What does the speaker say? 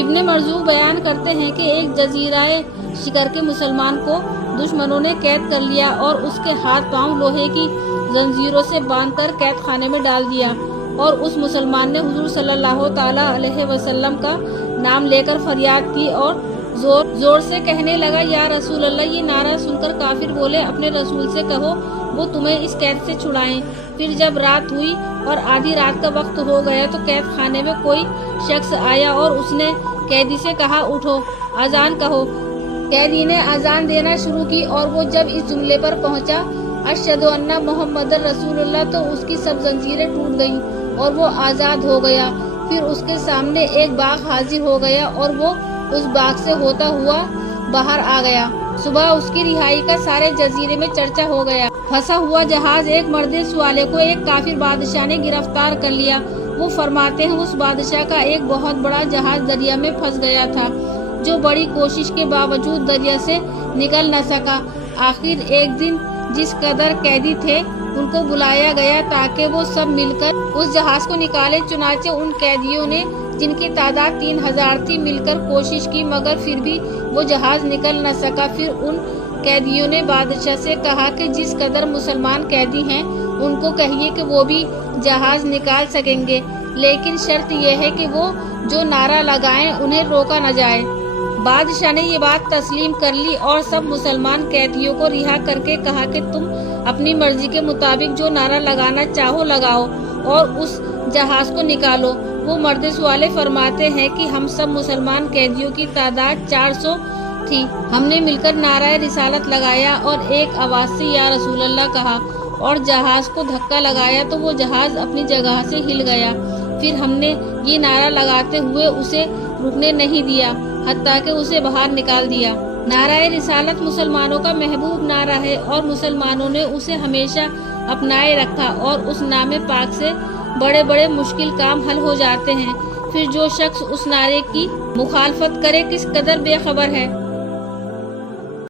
ابن مرزوق بیان کرتے ہیں کہ ایک جزیرۂ شکر کے مسلمان کو دشمنوں نے قید کر لیا اور اس کے ہاتھ پاؤں لوہے کی زنجیروں سے باندھ کر قید خانے میں ڈال دیا، اور اس مسلمان نے حضور صلی اللہ تعالی علیہ وسلم کا نام لے کر فریاد کی اور زور سے کہنے لگا، یا رسول اللہ! یہ نعرہ سن کر کافر بولے، اپنے رسول سے کہو وہ تمہیں اس قید سے چھڑائیں۔ پھر جب رات ہوئی اور آدھی رات کا وقت ہو گیا تو قید خانے میں کوئی شخص آیا اور اس نے قیدی سے کہا، اٹھو، اذان کہو۔ قیدی نے اذان دینا شروع کی اور وہ جب اس جملے پر پہنچا، اشہد ان محمد رسول اللہ، تو اس کی سب زنجیریں ٹوٹ گئیں اور وہ آزاد ہو گیا۔ پھر اس کے سامنے ایک باغ حاضر ہو گیا اور وہ اس باغ سے ہوتا ہوا باہر آ گیا۔ صبح اس کی رہائی کا سارے جزیرے میں چرچا ہو گیا۔ پھنسا ہوا جہاز ایک مرد سوالے کو ایک کافر بادشاہ نے گرفتار کر لیا۔ وہ فرماتے ہیں اس بادشاہ کا ایک بہت بڑا جہاز دریا میں پھنس گیا تھا، جو بڑی کوشش کے باوجود دریا سے نکل نہ سکا۔ آخر ایک دن جس قدر قیدی تھے ان کو بلایا گیا تاکہ وہ سب مل کر اس جہاز کو نکالے۔ چنانچہ ان قیدیوں نے، جن کی تعداد 3000 تھی، مل کر کوشش کی، مگر پھر بھی وہ جہاز نکل نہ سکا۔ پھر ان قیدیوں نے بادشاہ سے کہا کہ جس قدر مسلمان قیدی ہیں ان کو کہیے کہ وہ بھی جہاز نکال سکیں گے، لیکن شرط یہ ہے کہ وہ جو نعرہ لگائیں انہیں روکا نہ جائے۔ بادشاہ نے یہ بات تسلیم کر لی اور سب مسلمان قیدیوں کو رہا کر کے کہا کہ تم اپنی مرضی کے مطابق جو نعرہ لگانا چاہو لگاؤ اور اس جہاز کو نکالو۔ وہ مرد سوالے فرماتے ہیں کہ ہم سب مسلمان قیدیوں کی تعداد 400 تھی۔ ہم نے مل کر نعرہ رسالت لگایا اور ایک آواز سے یا رسول اللہ کہا اور جہاز کو دھکا لگایا تو وہ جہاز اپنی جگہ سے ہل گیا۔ پھر ہم نے یہ نعرہ لگاتے ہوئے اسے رکنے نہیں دیا حتیٰ کہ اسے باہر نکال دیا۔ نعرہ رسالت مسلمانوں کا محبوب نعرہ ہے اور مسلمانوں نے اسے ہمیشہ اپنائے رکھا، اور اس نام پاک سے بڑے بڑے مشکل کام حل ہو جاتے ہیں۔ پھر جو شخص اس نعرے کی مخالفت کرے کس قدر بے خبر ہے۔